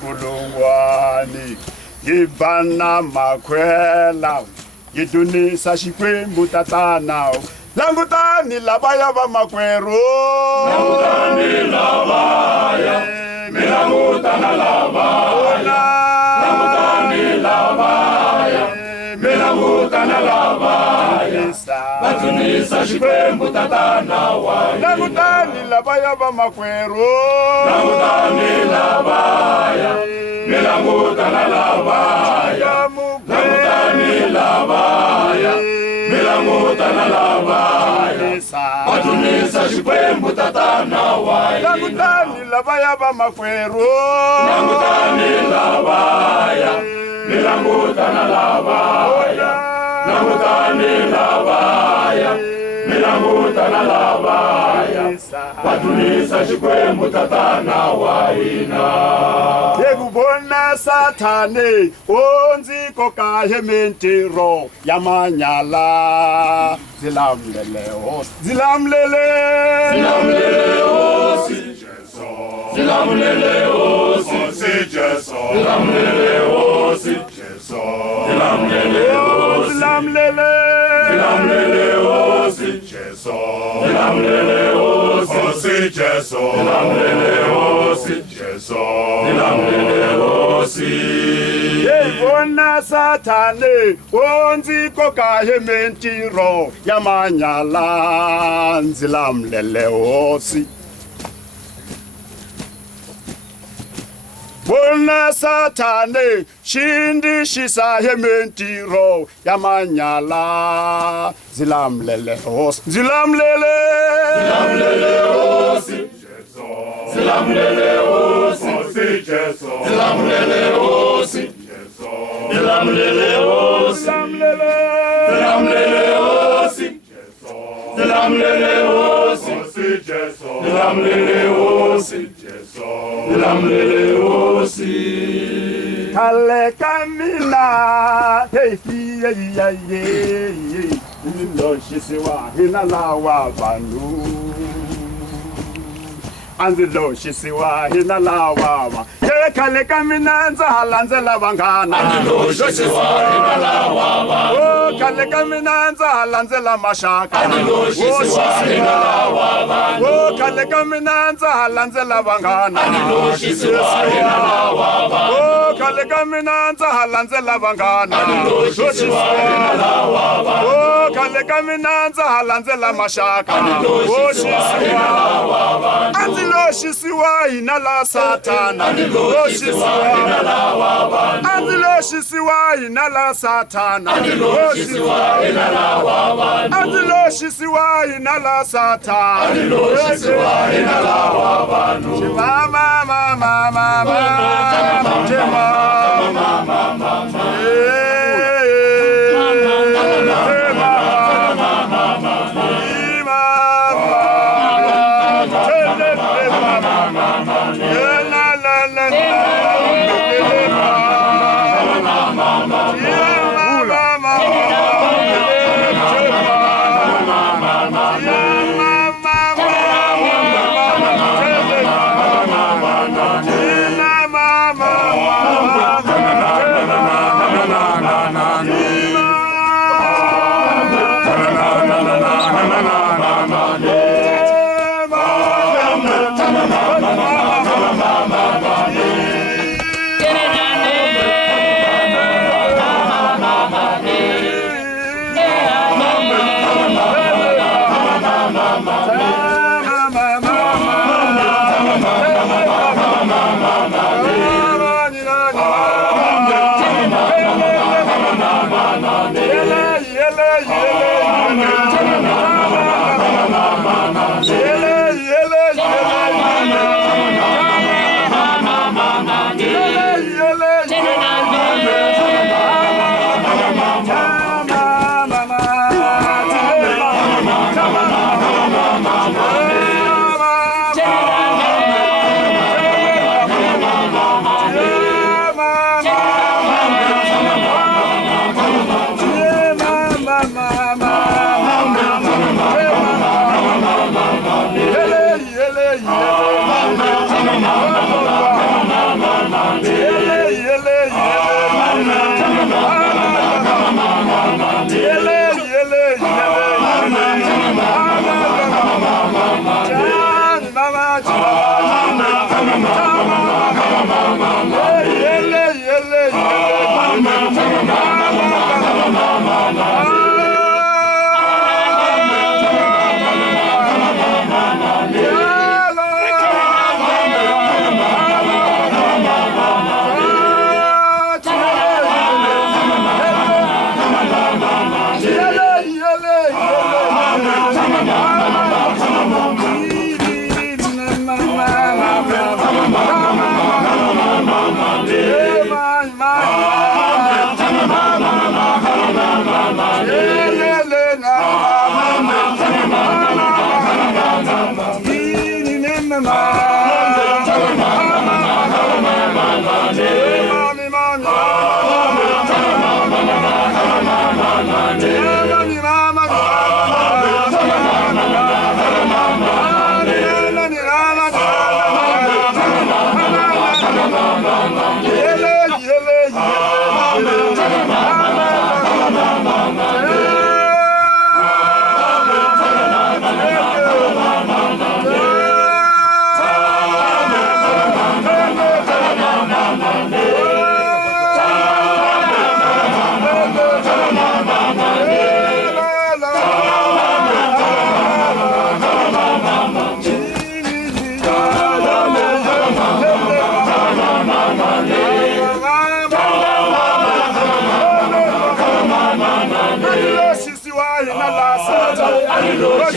kulungwani Gibana makwela Gidunisa shikwembu tatana Langutani labaya ba makwero Langutani labaya Milangutana labaya Langutani labaya Milangutana labaya Batunisa shikwembu tatana wai Langutani labaya ba makwero Langutani labaya Milangutana labaya Langutani labaya Milangutana labaya Batunisa shikwembu tatana wai Langutani labaya ba makwero Langutani labaya Milangutana labaya Langutani labaya Milangutana labaya Batunisa shikwembu tatana waina Yekubona satane onzi kokahementiro yamanyala zilamlele os zilamlele osi zilamlele osi zilamlele osi zilamlele osi zilamlele osi zilamlele osi zilamlele osi zilamlele osi Yekubona satane onzi kokahementiro yamanyala zilamlele osi Bona satane shindi shisahementiro yamanyala zilamlele os zilamlele osi zilamlele osi zilamlele osi zilamlele osi zilamlele osi zilamlele osi zilamlele osi zilamlele osi Kale kamina hey ye ndo shisiwa hinalawa banu Anzilo shisiwa hinalawa Hey kale kamina nzahalanzela bangana Anzilo shisiwa hinalawa Oh kale kamina nzahalanzela mashaka Anzilo shisiwa hinalawa Oh kale kamina nzahalanzela bangana Anzilo shisiwa hinalawa Oh kale kamina nzahalanzela bangana Anzilo shisiwa hinalawa Oh kale kamina nzahalanzela mashaka Anzilo shisiwa hinalawa Anzilo shisiwa inala satana Anzilo shisiwa hinalawa Anzilo shisiwa inala satana Anzilo shisiwa hinalawa Anzilo shisiwa inala satana Anzilo shisiwa hinalawa Mama mama mama Hallelujah.